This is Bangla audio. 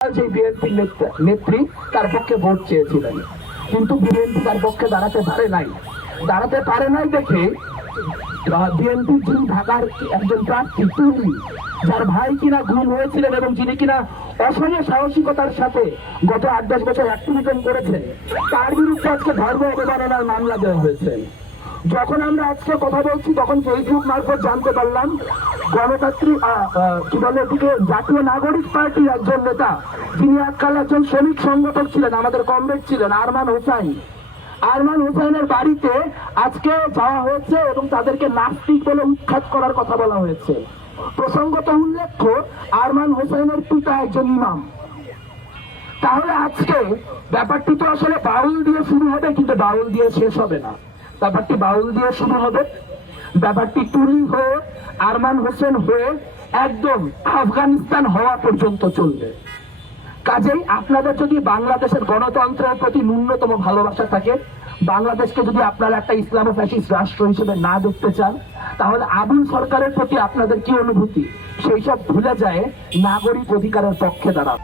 যে বিএনপি নেত্রী তার পক্ষে ভোট চেয়েছিলেন। কিন্তু বিএনপি তার পক্ষে দাঁড়াতে পারে নাই। দাঁড়াতে পারে নাই দেখে বিএনপি যিনি ঢাকার একজন প্রার্থী যার ভাই কিনা গুম হয়েছিলেন এবং যিনি কিনা অসম সাহসিকতার সাথে গত আট দশ বছর অ্যাক্টিভিজম করেছেন, তার বিরুদ্ধে আজকে ধর্ম অবমাননার মামলা দেওয়া হয়েছে। যখন আমরা আজকে কথা বলছি, তখন ফেসবুক মারফত জানতে পারলাম, গণতান্ত্রিক কি বলে এটিকে, জাতীয় নাগরিক পার্টির একজন নেতা, যিনি এককাল একজন শ্রমিক সংগঠক ছিলেন, আমাদের কমরেড ছিলেন, আরমান হোসাইন। আরমান হোসেনের বাড়িতে আজকে যাওয়া হয়েছে এবং তাদেরকে নাস্তিক বলে উৎখাত করার কথা বলা হয়েছে। প্রসঙ্গত উল্লেখ্য, আরমান হোসেনের পিতা একজন ইমাম। তাহলে আজকে ব্যাপারটি তো আসলে বাউল দিয়ে শুরু হবে, কিন্তু বাউল দিয়ে শেষ হবে না। ব্যাপারটি বাউল দিয়ে শুরু হবে। ব্যাপারটি টুরি হয়ে, আরমান হোসেন হয়ে একদম আফগানিস্তান হওয়া পর্যন্ত চলবে। কাজেই আপনাদের যদি বাংলাদেশের গণতন্ত্রের প্রতি ন্যূনতম ভালোবাসা থাকে, বাংলাদেশকে যদি আপনারা একটা ইসলামো ফ্যাসিস্ট রাষ্ট্র হিসেবে না দেখতে চান, তাহলে আবুল সরকারের প্রতি আপনাদের কি অনুভূতি? সেই সব ভুলে যায় নাগরিক অধিকারের পক্ষে দাঁড়ান।